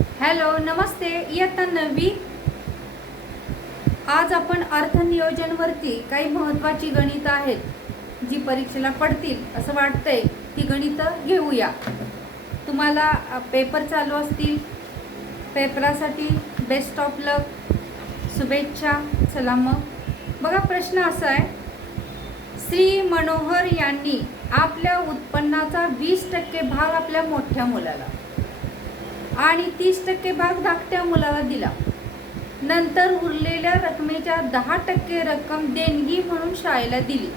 Hello नमस्ते. इयत्ता नववी. आज आपण अर्थनियोजनवरती काही महत्त्वाची गणितं आहेत जी परीक्षेला पडतील असं वाटतंय. ती गणितं घेऊया. तुम्हाला पेपर चालू असतील. पेपरासाठी बेस्ट ऑफ लक शुभेच्छा चला मग बघा प्रश्न असा आहे. श्री मनोहर यांनी आपल्या उत्पन्नाचा वीस टक्के भाग आपल्या मोठ्या मुलाला आणि तीस टक्के भाग धाकट्या मुलाला दिला. नंतर उरलेल्या रकमेच्या दहा टक्के रक्कम देणगी म्हणून शाळेला दिली.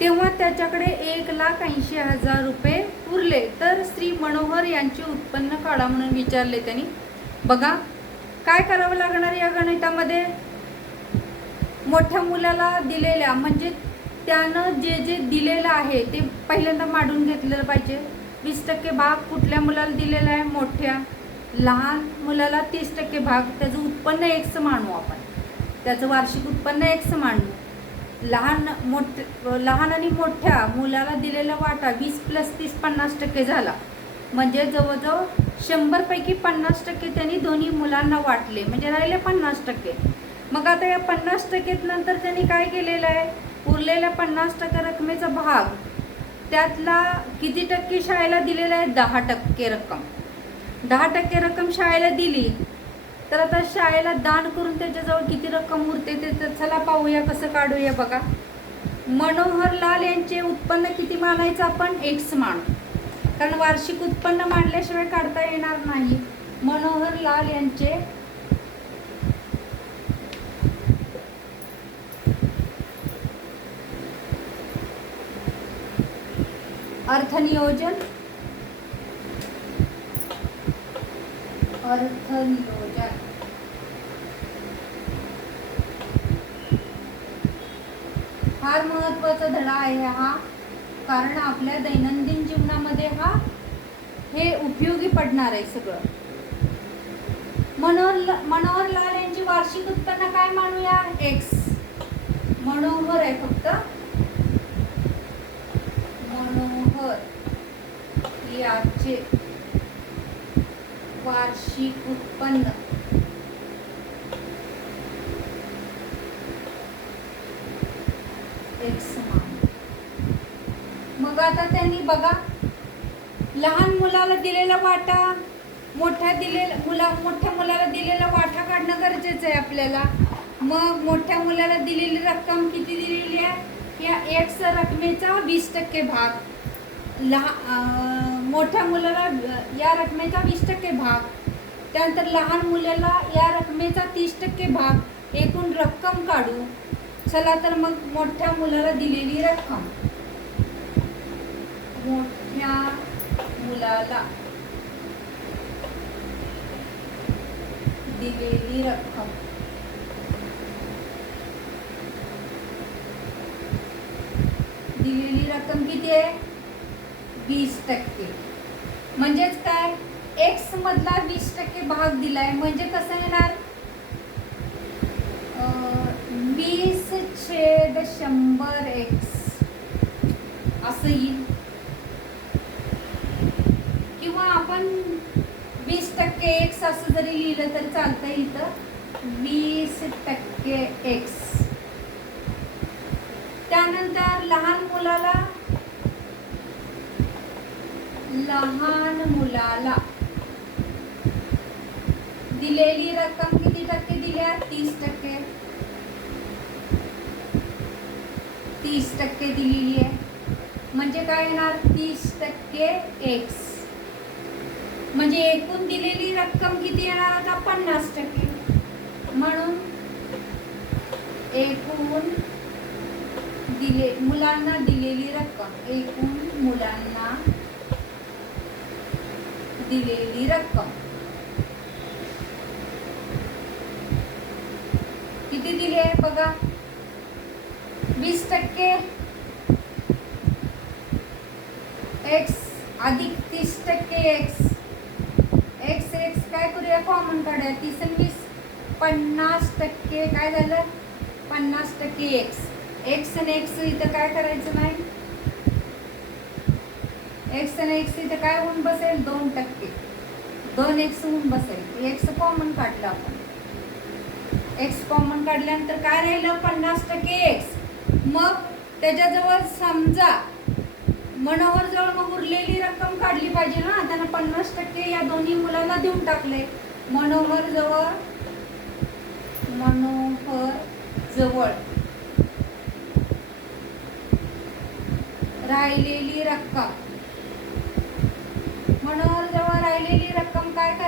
तेव्हा त्याच्याकडे एक लाख ऐंशी हजार रुपये उरले. तर श्री मनोहर यांचे उत्पन्न काढा म्हणून विचारले त्यांनी. बघा काय करावं लागणार या गणितामध्ये? मोठ्या मुलाला दिलेल्या म्हणजे त्यानं जे जे दिलेलं आहे ते पहिल्यांदा मांडून घेतलेलं पाहिजे. वीस टक्के भाग कुठल्या मुलाला दिलेला आहे? मोठ्या. लहान मुलाला तीस टक्के भाग. त्याचं उत्पन्न एक्स मानू आपण. त्याचं वार्षिक उत्पन्न एक्स मानू लहान मोठ लहान आणि मोठ्या मुलाला दिलेला वाटा वीस प्लस तीस पन्नास टक्के झाला. म्हणजे जवळजवळ शंभरपैकी पन्नास टक्के त्यांनी दोन्ही मुलांना वाटले. म्हणजे राहिले पन्नास टक्के. मग आता या पन्नास टक्केत नंतर त्यांनी काय केलेलं आहे? उरलेल्या पन्नास टक्के रकमेचा भाग त्यातला किती टक्के शाळेला दिलेला आहे? दहा टक्के रक्कम. दहा टक्के रक्कम शाळेला दिली तर आता शाळेला दान करून त्याच्याजवळ किती रक्कम उरते ते तर चला पाहूया कसं काढूया बघा. मनोहर लाल यांचे उत्पन्न किती मानायचं आपण? एक्स मानू. कारण वार्षिक उत्पन्न मांडल्याशिवाय काढता येणार नाही. मनोहर लाल यांचे अर्थनियोजन? अर्थनियोजन. फार महत्त्वाचा धडा आहे हा कारण आपल्या दैनंदिन जीवनामध्ये हा हे उपयोगी पडणार आहे सगळं. मनोहर मनोहर लाल यांची वार्षिक उत्पन्न काय मानूया? एक्स मनोहर आहे फक्त मनोहर याचे वार्षिक उत्पन्न. एक समान. मग आता त्यांनी बघा लहान मुलाला दिलेला वाटा मोठ्या दिलेला मुला मोठ्या मुलाला दिलेला वाटा काढणं गरजेचं आहे आपल्याला. मग मोठ्या मुलाला दिलेली रक्कम किती दिलेली आहे? या एक्स रकमेचा वीस टक्के भाग. लहा मोठ्या मुलाला या रकमेचा वीस टक्के भाग त्यानंतर लहान मुलाला या रकमेचा तीस टक्के भाग एकूण रक्कम काढू चला तर मग मोठ्या मुलाला दिलेली रक्कम. मोठ्या मुलाला दिलेली रक्कम. दिलेली रक्कम किती आहे? वीस टक्के. म्हणजेच काय? एक्स मधला वीस टक्के भाग दिलाय. म्हणजे कसं येणार? वीस छेद शंभर एक्स असं येईल. किंवा आपण वीस टक्के एक्स असं जरी लिहिलं तरी चालतं इथं. वीस टक्के एक्स त्यानंतर लहान मुलाला लहान मुलाला. दिलेली रक्कम किती टक्के दिल्या तीस टक्के. तीस टक्के दिलेली आहे. म्हणजे काय येणार? तीस टक्के एक्स म्हणजे एकूण दिलेली रक्कम किती येणार? आता पन्नास टक्के. म्हणून एकूण दिले मुलांना दिलेली रक्कम. एकूण मुलांना दिलेली रक्कम. किती दिली आहे बघा? वीस टक्के. एक्स अधिक तीस टक्के एक्स एक्स एक्स काय करूया? कॉमन काढूया. तीस आणि वीस. पन्नास टक्के. काय झालं? पन्नास टक्के एक्स एक्स आणि एक्स इथं काय करायचं नाही एक्स आणि एक्स इथं काय होऊन बसेल? दोन टक्के. दोन एक्स होऊन बसेल एक्स कॉमन काढलं आपण. एक्स कॉमन काढल्यानंतर काय राहिलं? पन्नास टक्के एक्स मग त्याच्याजवळ समजा मनोहर जवळ मग उरलेली रक्कम काढली पाहिजे ना त्यांना पन्नास टक्के या दोन्ही मुलांना देऊन टाकले मनोहर जवळ मनोहर जवळ राहिलेली रक्कम. मनोहर जवळ राहिलेली रक्कम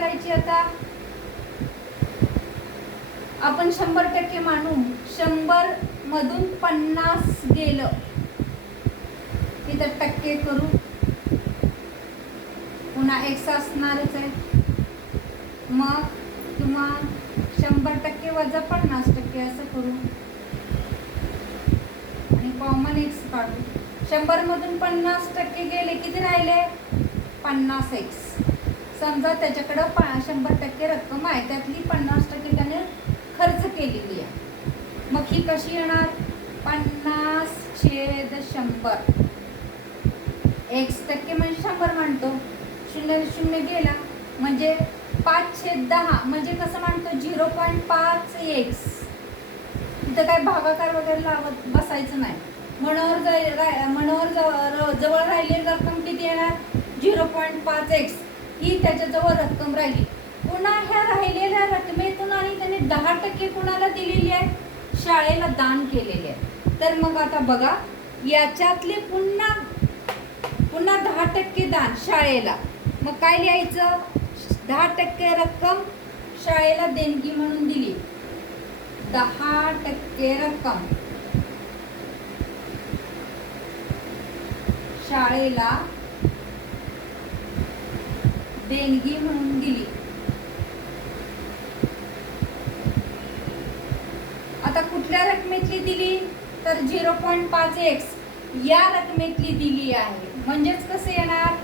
करायची आता? आपण शंभर टक्के मानू शंभर मधून पन्नास गेलं. इथं टक्के करू. पुन्हा एक्स असणारच आहे. मग किंवा शंभर टक्के वजा पन्नास टक्के असं करू. आणि कॉमन एक्स काढू. शंभर मधून पन्नास टक्के गेले किती राहिले? पन्नास एक्स समजा त्याच्याकडं पा शंभर टक्के रक्कम आहे त्यातली पन्नास टक्के त्याने खर्च केलेली आहे. मग ही कशी येणार? पन्नास छेद शंभर. एक्स टक्के म्हणजे शंभर म्हणतो शून्य शून्य गेला म्हणजे पाच छेद दहा म्हणजे कसं म्हणतो झिरो पॉईंट पाच एक्स इथं काय भागाकार वगैरे लावत बसायचं नाही. मनोहर जाय- मनोहर जवळ जवळ राहिलेली रक्कम किती येणार? झिरो पॉईंट पाच एक्स ही त्याच्याजवळ रक्कम राहिली. पुन्हा ह्या राहिलेल्या रकमेतून आणि त्याने दहा टक्के कुणाला दिलेली आहे? शाळेला दान केलेले आहे. तर मग आता बघा याच्यातले पुन्हा पुन्हा दहा टक्के दान शाळेला. मग काय लिहायचं? दहा टक्के रक्कम शाळेला देणगी म्हणून दिली. दहा टक्के रक्कम. शाळेला देणगी म्हणून दिली. आता कुठल्या रकमेतली दिली? तर झिरो पॉईंट पाच एक्स या रकमेतली दिली आहे. म्हणजेच कसं येणार?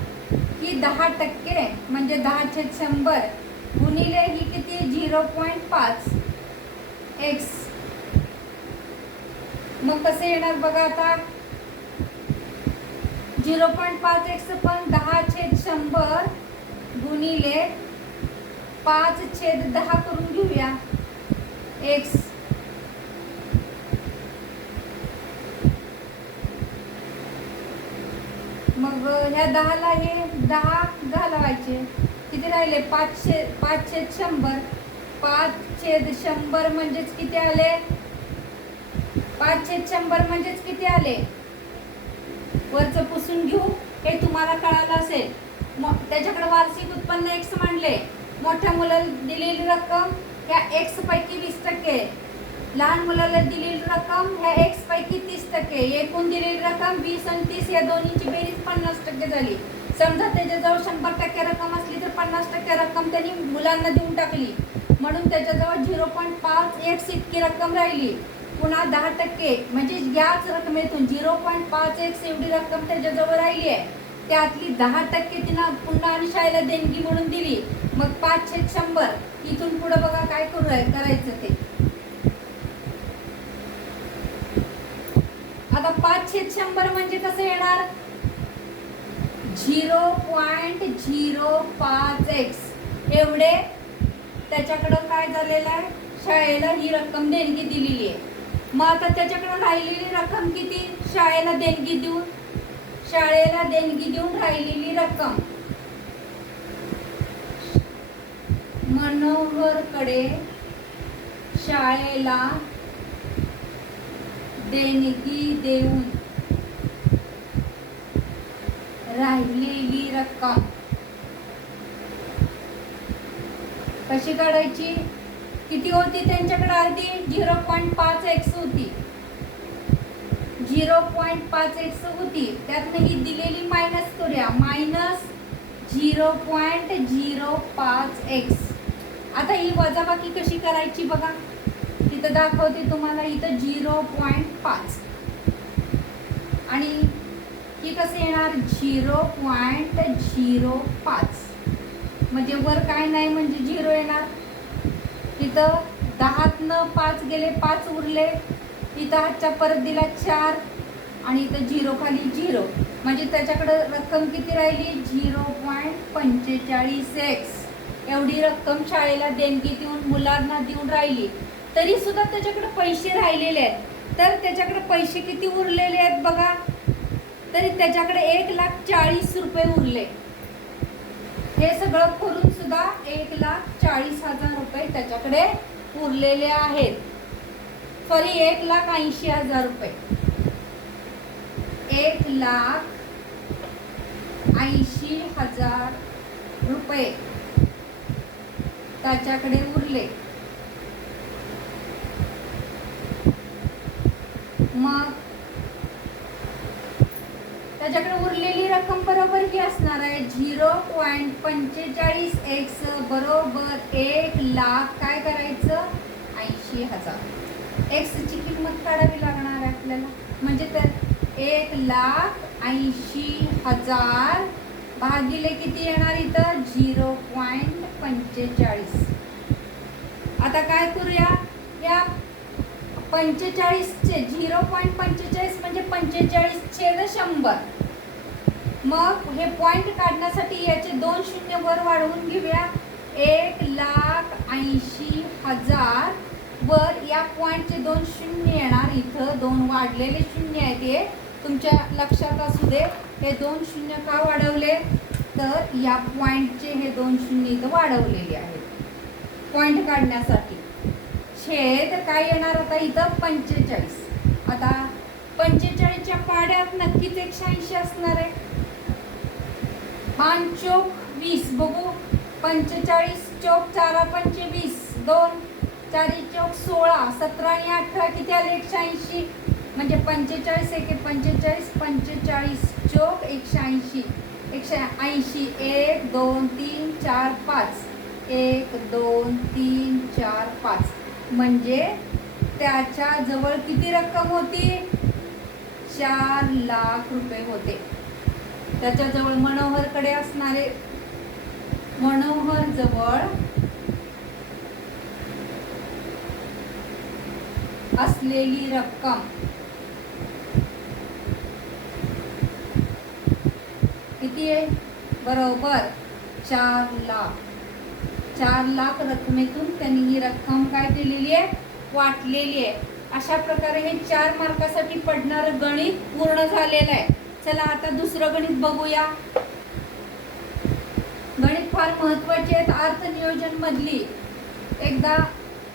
की दहा टक्के म्हणजे दहा छेद शंभर गुणिले ही किती? झिरो पॉईंट पाच एक्स. मग कसं येणार बघा आता? झिरो पॉईंट पाच एक्स पण दहा छेद गुणिले पाच छेद दहा करून घेऊया. एक्स मग ह्या दहाला हे दहा घालवायचे. किती राहिले? पाचशे पाच छेद शंभर. पाच छेद शंभर म्हणजेच किती आले? पाच छेद शंभर म्हणजेच किती आले? वरचं पुसून घेऊ. हे तुम्हाला कळालं असेल. मग त्याच्याकडे वार्षिक उत्पन्न एक्स मांडले. मोठ्या मुलाला दिलेली रक्कम ह्या एक्स पैकी वीस टक्के लहान मुलाला दिलेली रक्कम ह्या एक्स पैकी तीस टक्के एकूण दिलेली रक्कम वीस आणि तीस या दोन्हीची बेरीज पन्नास टक्के झाली. समजा त्याच्याजवळ शंभर टक्के रक्कम असली तर पन्नास टक्के रक्कम त्यांनी मुलांना देऊन टाकली. म्हणून त्याच्याजवळ झिरो पॉईंट पाच एक्स इतकी रक्कम राहिली. पुन्हा दहा टक्के. म्हणजे याच रकमेतून झिरो पॉईंट पाच एक्स एवढी रक्कम त्याच्याजवळ राहिली आहे. त्यातली दहा टक्के तिनं पुन्हा आणि शाळेला देणगी म्हणून दिली. मग पाचशे शंभर. इथून पुढे बघा काय करू करायचं ते. आता पाचशे शंभर म्हणजे कसं येणार? झिरो पॉइंट झिरो पाच एक्स. एवढे? त्याच्याकडं काय झालेलं आहे? शाळेला ही रक्कम देणगी दिलेली आहे. मग आता त्याच्याकडं राहिलेली रक्कम किती? शाळेला देणगी देऊन शाळेला देणगी देऊन राहिलेली रक्कम. मनोहरकडे शाळेला देणगी देऊन राहिलेली रक्कम. कशी काढायची? किती होती त्यांच्याकडे? अर्धी? झिरो पॉईंट पाच एक्स होती. झिरो पॉईंट पाच एक्स होती. त्यातनं ही दिलेली मायनस करूया. मायनस झिरो पॉईंट झिरो पाच एक्स आता ही वजाबाकी कशी करायची बघा. तिथं दाखवते तुम्हाला इथं झिरो पॉईंट पाच. आणि ही कसं येणार? झिरो पॉईंट झिरो पाच. म्हणजे वर काय नाही म्हणजे झिरो येणार. इथं दहातनं पाच गेले पाच उरले. इथं हातच्या परत दिला चार आणि इथं झिरो खाली झिरो. म्हणजे त्याच्याकडं रक्कम किती राहिली? झिरो पॉईंट पंचेचाळीस एक्स एवढी रक्कम शाळेला देणगी देऊन मुलांना देऊन राहिली. तरी सुद्धा त्याच्याकडे पैसे राहिलेले आहेत. तर त्याच्याकडे पैसे किती उरलेले आहेत बघा. तरी त्याच्याकडे एक लाख चाळीस रुपये उरले. हे सगळं करून सुद्धा एक लाख चाळीस हजार रुपये त्याच्याकडे उरलेले आहेत. सॉरी एक लाख ऐंशी हजार रुपये. एक लाख ऐंशी हजार रुपये. त्याच्याकडे उरले. मग त्याच्याकडे उरलेली रक्कम बरोबर ही असणार आहे? झिरो पॉईंट पंचेचाळीस एक्स बरोबर एक लाख काय करायचं? ऐंशी हजार. एक्सची किंमत काढावी लागणार आहे आपल्याला. म्हणजे तर एक लाख ऐंशी हजार भागिले किती येणार इथं? झिरो पॉईंट पंचेचाळीस. आता काय करूया? या पंचेचाळीसचे झिरो पॉईंट पंचेचाळीस म्हणजे पंचेचाळीस छेद शंभर. मग हे पॉईंट काढण्यासाठी याचे दोन शून्य वर वाढवून घेऊया. एक लाख ऐंशी हजार वर या पॉईंटचे दोन शून्य येणार इथं. दोन वाढलेले शून्य आहेत हे. तुमच्या लक्षात असू दे. हे दोन शून्य का वाढवले? तर या पॉईंटचे हे दोन शून्य इथं वाढवलेले आहेत. पॉईंट काढण्यासाठी. छेद काय येणार आता इथं? पंचेचाळीस. आता पंचेचाळीसच्या पाड्यात नक्कीच एकशे ऐंशी असणार आहे. पाच चौक वीस. बघू. पंचेचाळीस चौक चारा पंचे वीस दोन. चारी चौक सोळा सतरा आणि अठरा किती आले? एकशे ऐंशी. म्हणजे पंचेचाळीस एके पंचेचाळीस पंचेचाळीस चौक एकशे ऐंशी. एकशे ऐंशी एक दोन तीन चार पाच. एक दोन तीन चार पाच. म्हणजे त्याच्याजवळ किती रक्कम होती? चार लाख रुपये होते. त्याच्याजवळ मनोहरकडे असणारे मनोहर जवळ असलेली रक्कम. किती आहे? बरोबर चार लाख. चार लाख रकमेतून त्यांनी ही रक्कम काय केलेली आहे? वाटलेली आहे. अशा प्रकारे हे चार मार्कासाठी पडणारं गणित पूर्ण झालेलं आहे. चला आता दुसरं गणित बघूया. गणित फार महत्त्वाचे आहेत. अर्थ नियोजन मधली. एकदा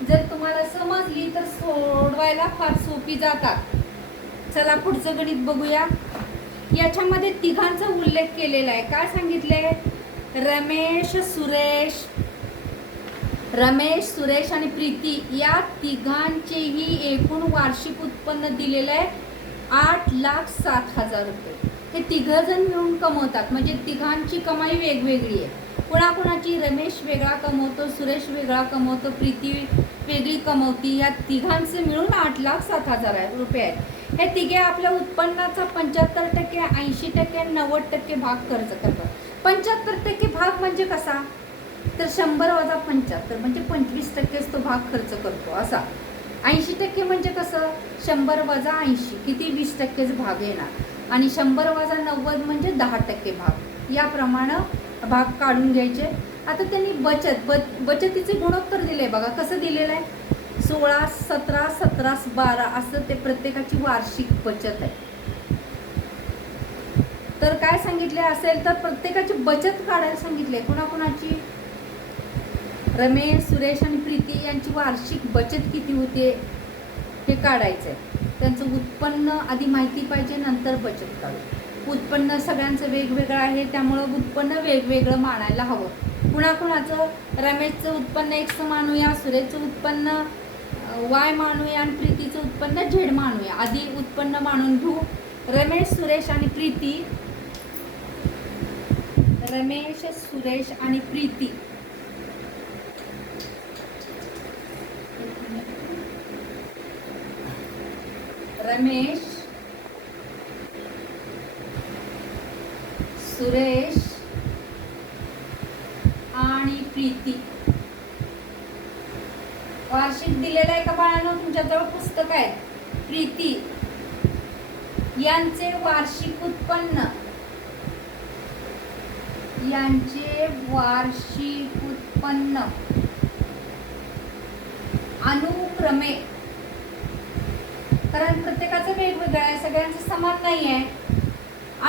जर तुम्हाला समजली तर सोडवायला फार सोपी जातात. चला पुढचं गणित बघूया. याच्यामध्ये तिघांचा उल्लेख केलेला आहे. काय सांगितले रमेश सुरेश. रमेश सुरेश आणि प्रीती या तिघांचेही एकूण वार्षिक उत्पन्न दिलेलं आहे. आठ लाख सात हजार रुपये. हे तिघंजण मिळून कमवतात. म्हणजे तिघांची कमाई वेगवेगळी आहे. कोणाकोणाची रमेश वेगळा कमवतो सुरेश वेगळा कमवतो प्रीती वेगळी कमवती या तिघांचे मिळून आठ लाख सात हजार आहे रुपये आहेत. हे तिघे आपल्या उत्पन्नाचा पंच्याहत्तर टक्के ऐंशी टक्के नव्वद टक्के भाग खर्च करतात. पंच्याहत्तर टक्के भाग म्हणजे कसा? तर शंभर वजा पंच्याहत्तर म्हणजे पंचवीस टक्केच तो भाग खर्च करतो असा. ऐंशी टक्के म्हणजे कसं? शंभर वजा ऐंशी किती? वीस टक्केच भाग येणार. आणि शंभर वजा नव्वद म्हणजे दहा टक्के भाग. याप्रमाणे भाग काढून घ्यायचे. आता त्यांनी बचत ब बचतीचे गुणोत्तर दिले. बघा कसं दिलेलं आहे? सोळा सतरा सतरा बारा असं ते प्रत्येकाची वार्षिक बचत आहे. तर काय सांगितले असेल तर प्रत्येकाची बचत काढायला सांगितले. कोणाकोणाची? रमेश सुरेश आणि प्रीती यांची वार्षिक बचत किती होते हे काढायचं आहे त्यांचं उत्पन्न आधी माहिती पाहिजे नंतर बचत काढू. उत्पन्न सगळ्यांचं वेगवेगळं आहे त्यामुळं उत्पन्न वेगवेगळं मानायला हवं. कुणाकुणाचं? रमेशचं उत्पन्न एक्स मानूया सुरेशचं उत्पन्न वाय मानूया आणि प्रीतीचं उत्पन्न झेड मानूया. आधी उत्पन्न मानून घेऊ. रमेश सुरेश आणि प्रीती. रमेश सुरेश आणि प्रीती. रमेश सुरेश आणि प्रीती. वार्षिक दिलेलं आहे का बाळांनो? तुमच्याजवळ पुस्तक आहे प्रीती यांचे वार्षिक उत्पन्न. यांचे वार्षिक उत्पन्न. उत्पन्न अनुक्रमे. कारण प्रत्येकाचं वेगवेगळं आहे. सगळ्यांचं समान नाही आहे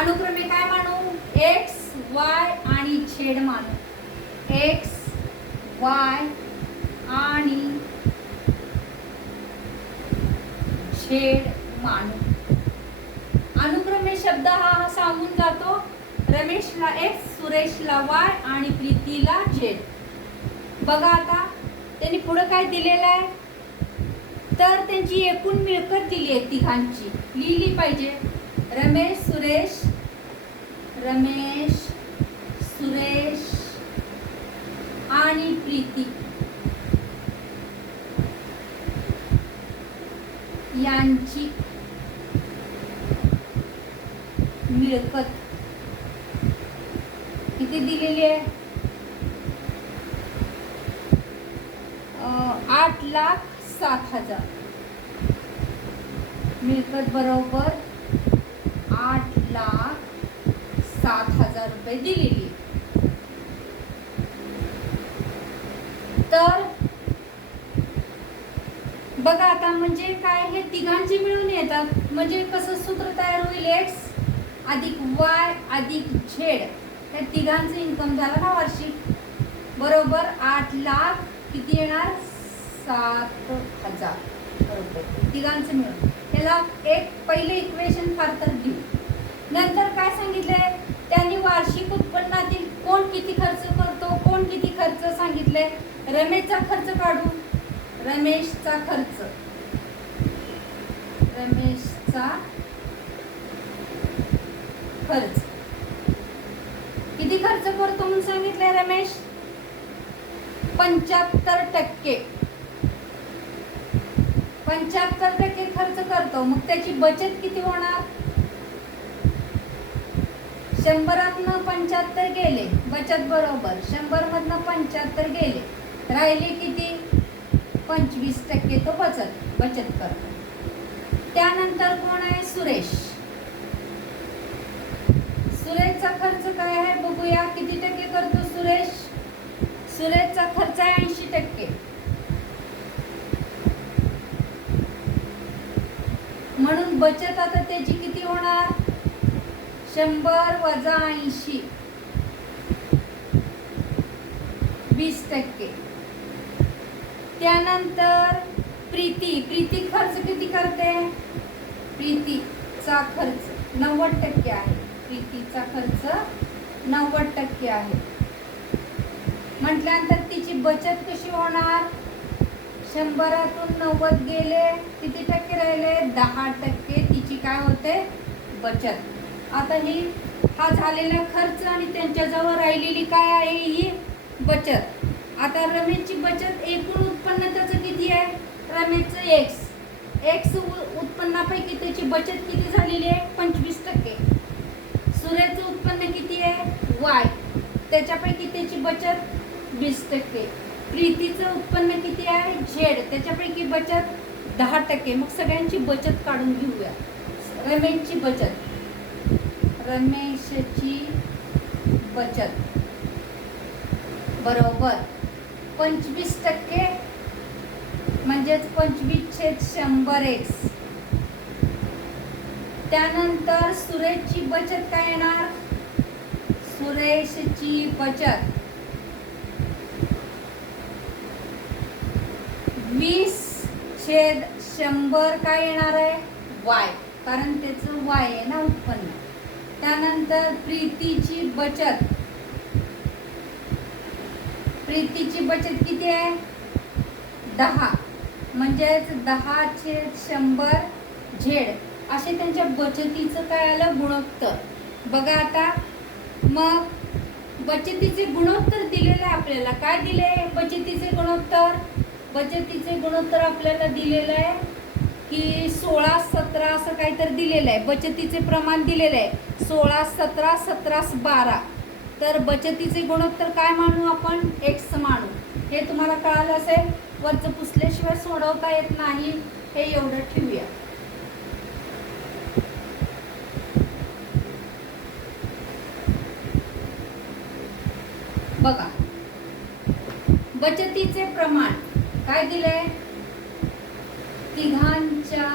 अनुक्रमे काय मानू? एक्स वाय आणि झेड मानू. एक्स वाय आणि झेड मानू. अनुक्रमे शब्द हा सांगून जातो. रमेशला एक्स सुरेशला वाय आणि प्रीतीला झेड बघा आता त्यांनी पुढं काय दिलेलं आहे? तर त्यांची एकूण मिळकत दिली आहे तिघांची. लिहिली पाहिजे. रमेश सुरेश रमेश सुरेश आणि प्रीती. यांची मिळकत किती दिलेली आहे? आठ लाख सात हजार. मिळकत बरोबर लाख सात हजार रुपये दिलेली. तर बघा आता म्हणजे काय हे तिघांचे मिळून येतात. म्हणजे कसं सूत्र तयार होईल? एक्स अधिक वाय अधिक झेड त्या तिघांचं इन्कम झालं ना वार्षिक? बरोबर आठ लाख किती येणार? सात हजार रुपये. तिघांचं मिळून. याला एक पहिले इक्वेशन फार तर देऊ. नंतर काय सांगितलंय? त्यांनी वार्षिक उत्पन्नातील कोण किती खर्च करतो कोण किती खर्च सांगितले रमेशचा खर्च काढू. रमेशचा खर्च. रमेशचा खर्च. किती खर्च करतो म्हणून सांगितले रमेश? पंच्याहत्तर टक्के. पंच्याहत्तर टक्के खर्च करतो. मग त्याची बचत किती होणार? शंभरातनं पंच्याहत्तर गेले. बचत बरोबर. शंभरमधनं पंच्याहत्तर गेले. राहिले किती? पंचवीस टक्के तो बचत बचत करतो त्यानंतर कोण आहे? सुरेश. सुरेशचा खर्च काय आहे बघूया. किती टक्के करतो सुरेश? सुरेशचा खर्च आहे ऐंशी टक्के. म्हणून बचत आता त्याची किती होणार? शंभर वजा ऐंशी. वीस टक्के. त्यानंतर प्रीती प्रीती खर्च किती करते? प्रीतीचा खर्च नव्वद टक्के आहे. प्रीतीचा खर्च नव्वद टक्के आहे. म्हटल्यानंतर तिची बचत कशी होणार? शंभरातून नव्वद गेले किती टक्के राहिले? दहा टक्के. तिची काय होते? बचत. आता ही हा झालेला खर्च आणि त्यांच्याजवळ राहिलेली काय आहे ही बचत. आता रमेशची बचत एकूण उत्पन्न त्याचं किती आहे? रमेशचं एक्स एक्स उत्पन्नापैकी त्याची बचत किती झालेली आहे? पंचवीस टक्के. सूर्याचं उत्पन्न किती आहे? वाय त्याच्यापैकी त्याची बचत वीस टक्के. प्रीतीचं उत्पन्न किती आहे? झेड त्याच्यापैकी बचत दहा टक्के. मग सगळ्यांची बचत काढून घेऊया. रमेशची बचत. रमेशची बचत. बरोबर. पंचवीस टक्के म्हणजेच पंचवीस छेद शंभर एक्स त्यानंतर सुरेशची बचत काय येणार? सुरेशची बचत. वीस छेद शंभर काय येणार आहे? वाय कारण त्याचं वाय आहे ना उत्पन्न. त्यानंतर प्रीतीची बचत. प्रीतीची बचत किती आहे? दहा. म्हणजेच दहा छेद शंभर झेड. असे त्यांच्या बचतीचं काय आलं? गुणोत्तर. बघा आता. मग बचतीचे गुणोत्तर दिलेलं आहे आपल्याला. काय दिले बचतीचे गुणोत्तर. बचतीचे गुणोत्तर आपल्याला दिलेलं आहे. की सोळा सतरा असं काहीतरी दिलेलं आहे. बचतीचे प्रमाण दिलेलं आहे. सोळा सतरा सतरा बारा. तर बचतीचे गुणोत्तर काय मानू आपण? एक्स मानू. हे तुम्हाला कळालं असेल? वरचं पुसल्याशिवाय सोडवता येत नाही. हे एवढं ठेवूया. बघा. बचतीचे प्रमाण. काय दिलंय? तिघांच्या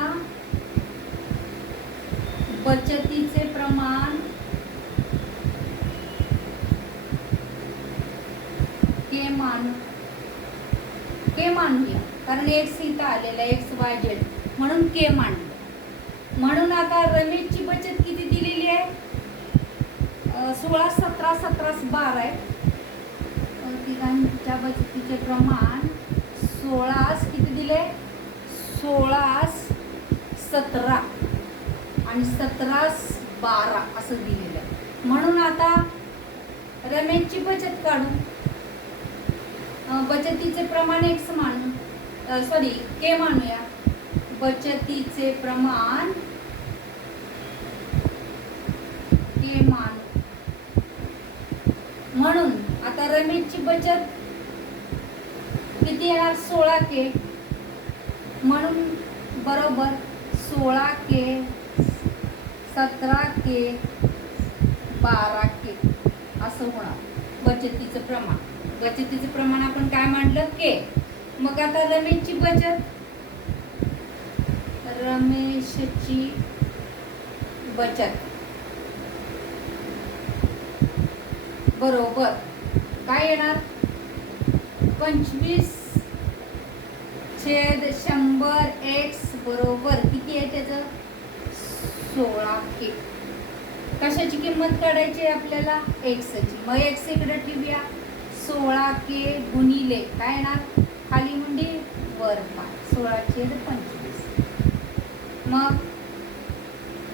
बचतीचे प्रमाण के मान के मानूया कारण एक्स इथं आलेला एक्स वाय झेड म्हणून के मान म्हणून आता रमेशची बचत किती दिलेली आहे? सोळा सतरा सतरा बारा आहे. तिघांच्या बचतीचे प्रमाण सोळास किती दिले सोळास सतरा. आणि सतरा बारा असं दिलेलं आहे. म्हणून आता रमेशची बचत काढू. बचतीचे प्रमाण एक्स मानू सॉरी के मानूया. बचतीचे प्रमाण के मानू. म्हणून आता रमेशची बचत किती येणार सोळा के. म्हणून बरोबर सोळा के सतरा के बारा के असं होणार. बचतीचं प्रमाण. बचतीचं प्रमाण आपण काय मांडलं? के. मग आता रमेशची बचत. रमेशची बचत. बरोबर. काय येणार? पंचवीस छेद शंभर एक्स बरोबर किती आहे त्याचं? सोळा के कशाची किंमत काढायची आहे आपल्याला? एक्सची मग एक्स इकडे ठेवूया. सोळा के गुणिले काय येणार? खाली मुंडी वर पाय. सोळा छेद पंचवीस. मग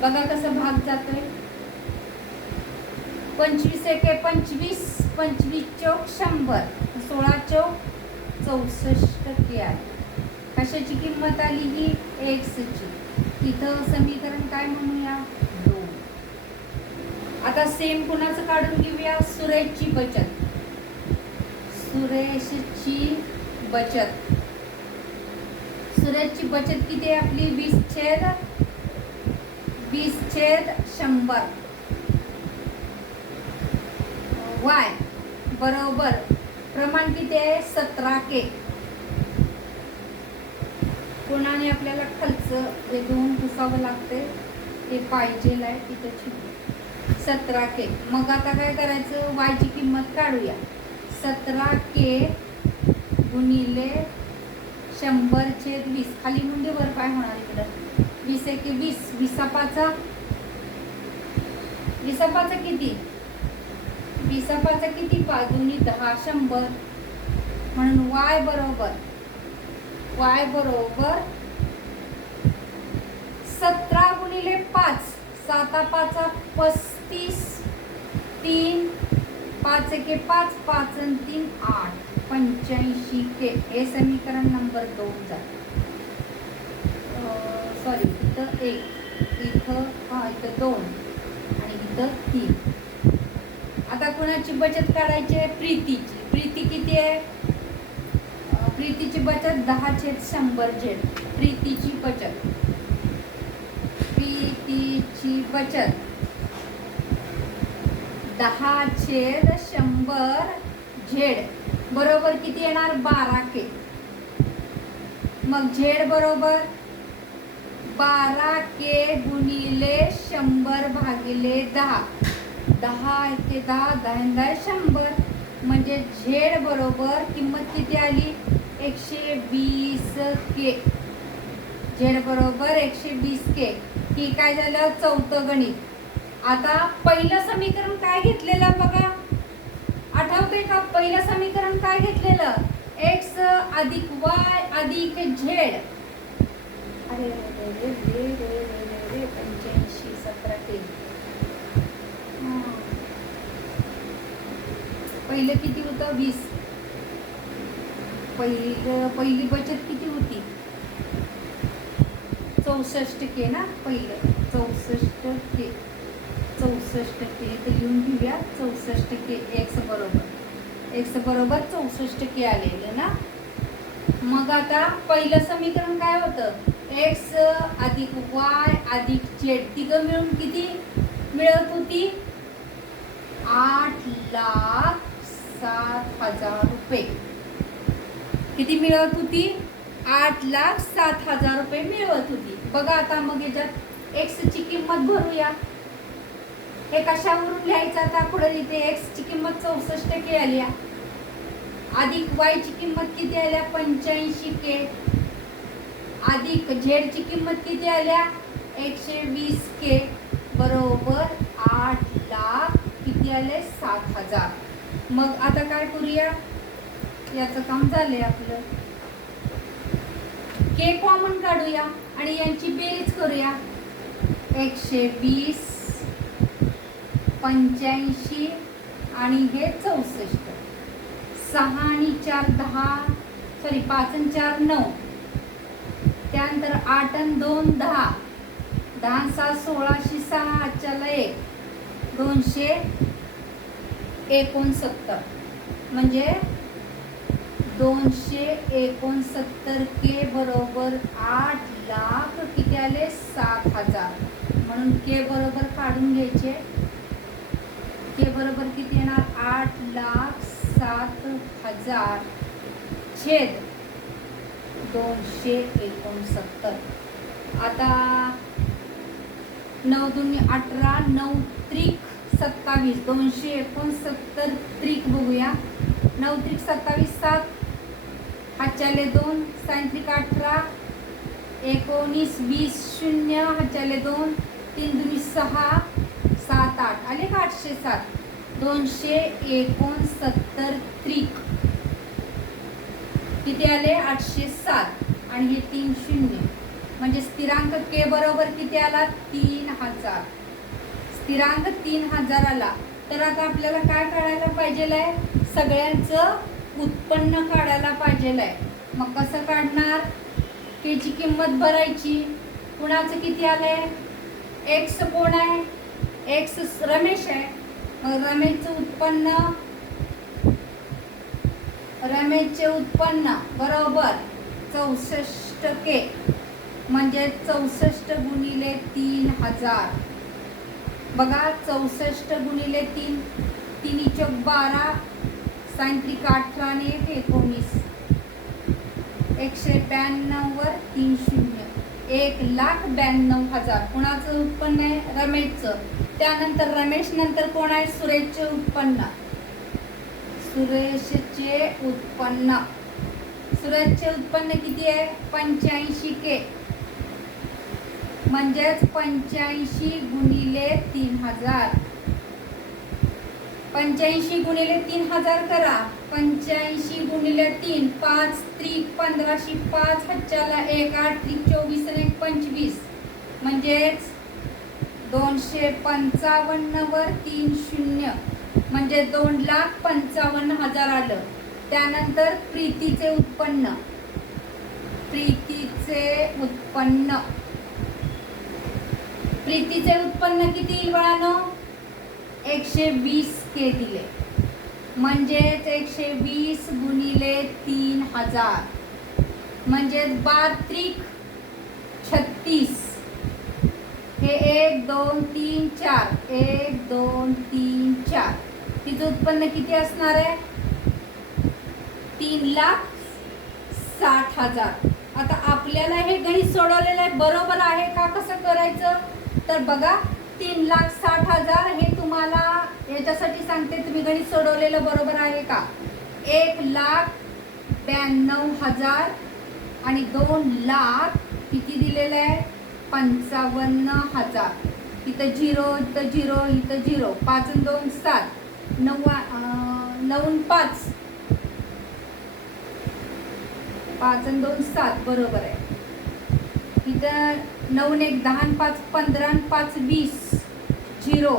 बघा कसं भाग जातोय. पंचवीस एके पंचवीस पंचवीस चौक शंभर. सोळा चौक चौसष्ट के आहे. कशाची किंमत आली ही? एक्सची. इथं समीकरण काय म्हणूया? दोन. आता सेम कुणाचं काढून घेऊया? सुरेशची बचत. सुरेशची बचत. सुरेशची बचत किती आहे आपली? वीस छेद वीस छेद शंभर. वाय. बरोबर. प्रमाण किती आहे? सतरा के. त्रिकोणाने आपल्याला खालचं हे दोन पुसावं लागते ते पाहिजेल आहे तिथं सतरा के. मग आता काय करायचं? वायची किंमत काढूया. सतरा के गुणिले शंभर छेद वीस. खाली मुंडे वर काय होणार इकडं. वीस एके वीस. विसापाचा विसापाचा किती? विसापाचा किती? पाच. दोन्ही दहा. शंभर. म्हणून वाय बरोबर वाय बरोबर सतरा गुणिले पाच साता पाचा पस्तीस तीन पाच एके पाच पाच आणि तीन आठ पंच्याऐंशी के हे समीकरण नंबर दोन जातं सॉरी इथं एक इथं हा इथं दोन आणि इथं तीन. आता कुणाची बचत काढायची आहे? प्रीतीची. प्रीती किती आहे? प्रीतीची बचत दहा छेद शंभर झेड प्रीतीची बचत. प्रीतीची बचत. दहा छेद शंभर झेड बरोबर किती येणार? बारा के. मग झेड बरोबर बारा के गुणिले शंभर भागिले दहा. दहा ते दहा दहा दहा शंभर. म्हणजे झेड बरोबर किंमत किती आली? एकशे वीस के. झेड बरोबर एकशे वीस के. ही काय झालं? चौथं गणित. आता पहिलं समीकरण काय घेतलेलं बघा? आठवते का? पहिलं समीकरण काय घेतलेलं? एक्स अधिक वाय अधिक झेड अरे पंच्याऐंशी सतरा ते. पहिलं किती होतं? वीस. पहिलं पहिली बचत किती होती? चौसष्ट के ना पहिलं. चौसष्ट के. चौसष्ट के. तर लिहून घेऊया. चौसष्ट के एक्स बरोबर. एक्स बरोबर चौसष्ट के आलेलं ना? मग आता पहिलं समीकरण काय होतं? एक्स अधिक वाय अधिक झेड तिघं मिळून किती मिळत होती? आठ लाख सात हजार रुपये. किती मिळवत होती? आठ लाख सात हजार रुपये मिळवत होती. बघा आता मग याच्यात एक्स ची किंमत भरूया. हे कशावरून लिहायचं आता? पुढे लिहिते. एक्स ची किंमत चौसष्ट के आली अधिक वाय ची किंमत किती आल्या पंच्याऐंशी के अधिक झेड ची किंमत किती आल्या एकशे वीस के बरोबर आठ लाख किती आले? सात हजार. मग आता काय करूया? याचं काम झालंय आपलं. के कॉमन काढूया आणि यांची बेरीज करूया. एकशे वीस पंच्याऐंशी आणि हे चौसष्ट. सहा आणि चार दहा सॉरी पाच आणि चार नऊ. त्यानंतर आठ आणि दोन दहा. दहा सात सोळाशे सहा आजच्याला एक. दोनशे एकोणसत्तर. म्हणजे दोनशे एकोणसत्तर के बरोबर आठ लाख किती आले सात हजार. म्हणून के बरोबर काढून घ्यायचे. के बरोबर किती येणार? आठ लाख सात हजार छेद दोनशे एकोणसत्तर. आता नऊ दोन्ही अठरा नऊ त्रिक सत्तावीस. दोनशे एकोणसत्तर त्रिक बघूया. नऊ त्रिक सत्तावीस सात हाच्याले दोन सायंत्रिक अठरा एकोणीस वीस शून्य हाच्याले दोन तीन दुनी सहा सात आठ आले का आठशे सात. दोनशे एकोणसत्तर त्रिक. किती आले? आठशे सात. आणि हे तीन शून्य. म्हणजे स्थिरांक के बरोबर किती आला? तीन हजार. स्थिरांक तीन हजार आला. तर आता आपल्याला काय काढायला पाहिजे आहे सगळ्यांचं उत्पन्न काढायला पाहिजे आहे मग कसं काढणार? त्याची किंमत भरायची? कुणाचं किती आलं आहे एक्स कोण आहे? एक्स रमेश आहे. मग रमेशचं उत्पन्न? रमेशचे उत्पन्न बरोबर. चौसष्ट के म्हणजे चौसष्ट गुणिले तीन हजार. बघा चौसष्ट गुणिले तीन तिन्ही चौक बारा सायंत्रिक अठरा आणि एक एकोणीस. एकशे ब्याण्णववर तीन शून्य. एक लाख ब्याण्णव हजार. कुणाचं उत्पन्न आहे? रमेशचं. त्यानंतर रमेश नंतर कोण आहे? सुरेशचे उत्पन्न. सुरेशचे उत्पन्न. सुरेशचे उत्पन्न किती आहे? पंच्याऐंशी के. म्हणजेच पंच्याऐंशी गुणिले तीन हजार. पंच्याऐंशी गुणिले तीन हजार करा. पंच्याऐंशी गुणिले तीन पाच त्रिक पंधराशे पाच हच्च्याला एक आठ त्रिक चोवीस आणि एक पंचवीस. म्हणजेच दोनशे पंचावन्नवर तीन शून्य. म्हणजे दोन लाख पंचावन्न हजार आलं. त्यानंतर प्रीतीचे उत्पन्न. प्रीतीचे उत्पन्न. प्रीतीचे उत्पन्न किती येईल बाळानो? एकशे वीस के दिले. म्हणजेच एकशे वीस गुणिले तीन हजार. म्हणजेच बात्रिक छत्तीस. हे एक दोन तीन चार. एक दोन तीन चार. तिचं उत्पन्न किती असणार आहे? तीन लाख साठ हजार. आता आपल्याला हे गणित सोडवलेलं आहे. बरोबर आहे का? कसं करायचं? तर बघा तीन लाख साठ हजार हे तुम्हाला याच्यासाठी सांगते तुम्ही गणित सोडवलेलं बरोबर आहे का? एक लाख ब्याण्णव हजार आणि दोन लाख किती दिलेलं आहे? पंचावन्न हजार. इथं झिरो इथं झिरो इथं झिरो. पाच आणि दोन सात. नऊ नऊ पाच. पाच आणि दोन सात. बरोबर आहे. इथं नऊ एक दहा पाच पंधरा पाच वीस. झिरो.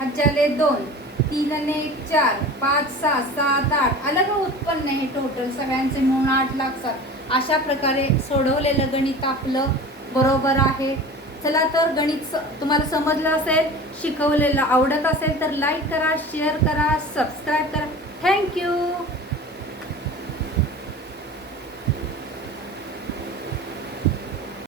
हजाले दोन तीन आणि एक चार पाच सहा सात आठ अलग उत्पन्न हे टोटल सगळ्यांचे मिळून आठ लाख सात अशा प्रकारे सोडवलेलं गणित आपलं बरोबर आहे. चला तर गणित स तुम्हाला समजलं असेल शिकवलेलं आवडत असेल तर लाईक करा शेअर करा सबस्क्राईब करा. थँक्यू